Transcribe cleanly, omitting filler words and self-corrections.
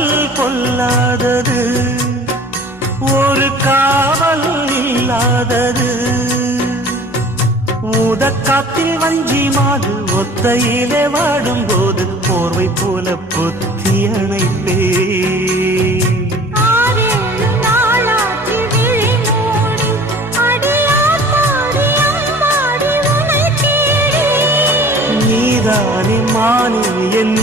காதல் கொல்லாதது, ஒரு காவல் இல்லாதது. ஊதக்காத்தில் வஞ்சி மாது ஒத்தையிலே வாடும்போது போர்வை போல பொத்தி அணைப்பே. நீதானே மானே என்